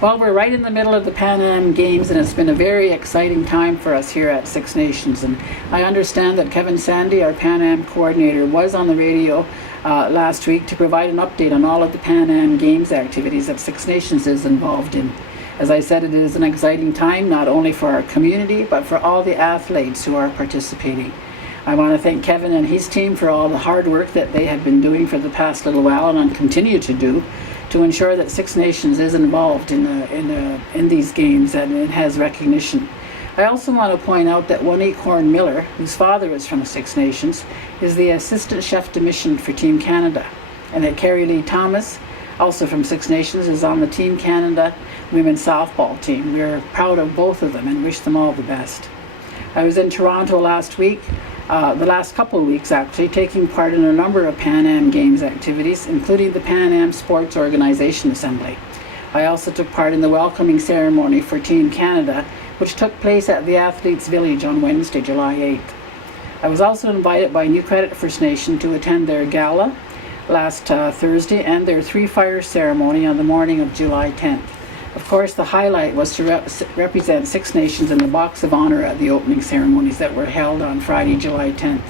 Well, we're right in the middle of the Pan Am Games, and it's been a very exciting time for us here at Six Nations. And I understand that Kevin Sandy, our Pan Am coordinator, was on the radio last week to provide an update on all of the Pan Am Games activities that Six Nations is involved in. As I said, it is an exciting time not only for our community, but for all the athletes who are participating. I want to thank Kevin and his team for all the hard work that they have been doing for the past little while and continue to do to ensure that Six Nations is involved in these games and it has recognition. I also want to point out that One Acorn Miller, whose father is from Six Nations, is the assistant chef de mission for Team Canada, and that Carrie Lee Thomas, also from Six Nations, is on the Team Canada women's softball team. We're proud of both of them and wish them all the best. I was in Toronto last week, the last couple of weeks actually, taking part in a number of Pan Am Games activities, including the Pan Am Sports Organization Assembly. I also took part in the welcoming ceremony for Team Canada, which took place at the Athletes Village on Wednesday, July 8th. I was also invited by New Credit First Nation to attend their gala last Thursday and their Three Fires ceremony on the morning of July 10th. Of course, the highlight was to represent Six Nations in the Box of Honor at the opening ceremonies that were held on Friday, July 10th.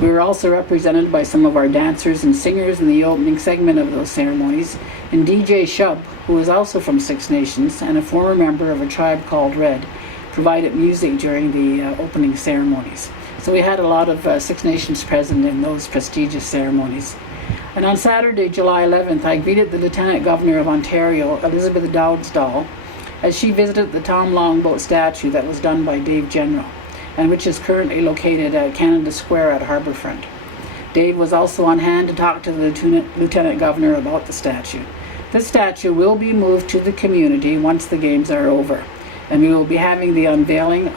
We were also represented by some of our dancers and singers in the opening segment of those ceremonies, and DJ Shub, who is also from Six Nations and a former member of a tribe called Red, provided music during the opening ceremonies. So we had a lot of Six Nations present in those prestigious ceremonies. And on Saturday, July 11th, I greeted the Lieutenant Governor of Ontario, Elizabeth Dowdesdall, as she visited the Tom Longboat statue that was done by Dave General, and which is currently located at Canada Square at Harbourfront. Dave was also on hand to talk to the Lieutenant Governor about the statue. This statue will be moved to the community once the games are over, and we will be having the unveiling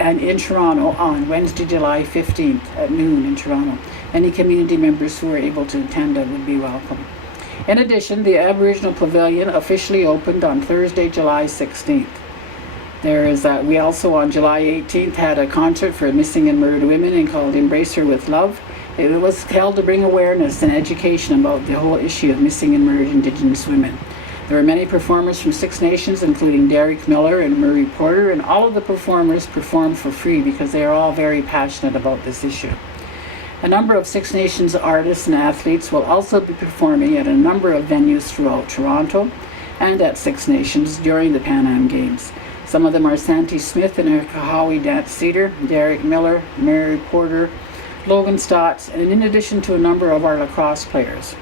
in Toronto on Wednesday, July 15th at noon in Toronto. Any community members who are able to attend would be welcome. In addition, the Aboriginal Pavilion officially opened on Thursday, July 16th. We also on July 18th had a concert for missing and murdered women and called Embrace Her with Love. It was held to bring awareness and education about the whole issue of missing and murdered Indigenous women. There were many performers from Six Nations, including Derek Miller and Murray Porter, and all of the performers performed for free because they are all very passionate about this issue. A number of Six Nations artists and athletes will also be performing at a number of venues throughout Toronto and at Six Nations during the Pan Am Games. Some of them are Santi Smith and her Kahawi Dance Theatre, Derek Miller, Mary Porter, Logan Stotts, and in addition to a number of our lacrosse players.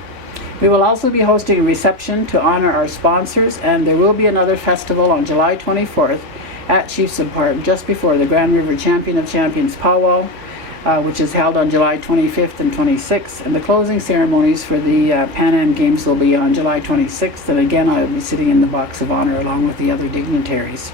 We will also be hosting a reception to honor our sponsors, and there will be another festival on July 24th at Chiefswood Park just before the Grand River Champion of Champions powwow, which is held on July 25th and 26th, and the closing ceremonies for the Pan Am Games will be on July 26th, and again I will be sitting in the Box of Honor along with the other dignitaries.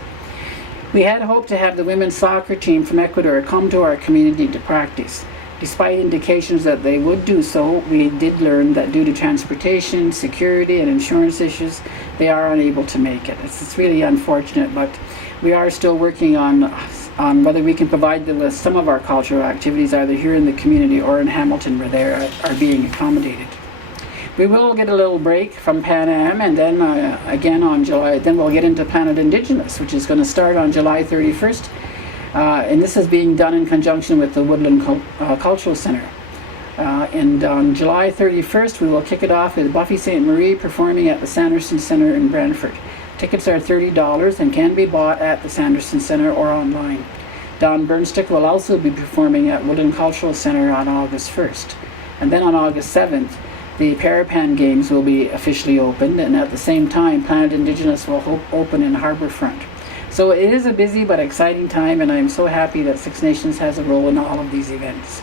We had hoped to have the women's soccer team from Ecuador come to our community to practice. Despite indications that they would do so, we did learn that due to transportation, security, and insurance issues, they are unable to make it. It's really unfortunate, but we are still working on whether we can provide them with some of our cultural activities either here in the community or in Hamilton where they are being accommodated. We will get a little break from Pan Am, and then again on July, then we'll get into Planet Indigenous, which is going to start on July 31st. And this is being done in conjunction with the Woodland Cultural Center. And on July 31st, we will kick it off with Buffy St. Marie performing at the Sanderson Center in Brantford. Tickets are $30 and can be bought at the Sanderson Center or online. Don Burnstick will also be performing at Woodland Cultural Center on August 1st. And then on August 7th, the Parapan Games will be officially opened, and at the same time, Planet Indigenous will open in Harbourfront. So it is a busy but exciting time, and I am so happy that Six Nations has a role in all of these events.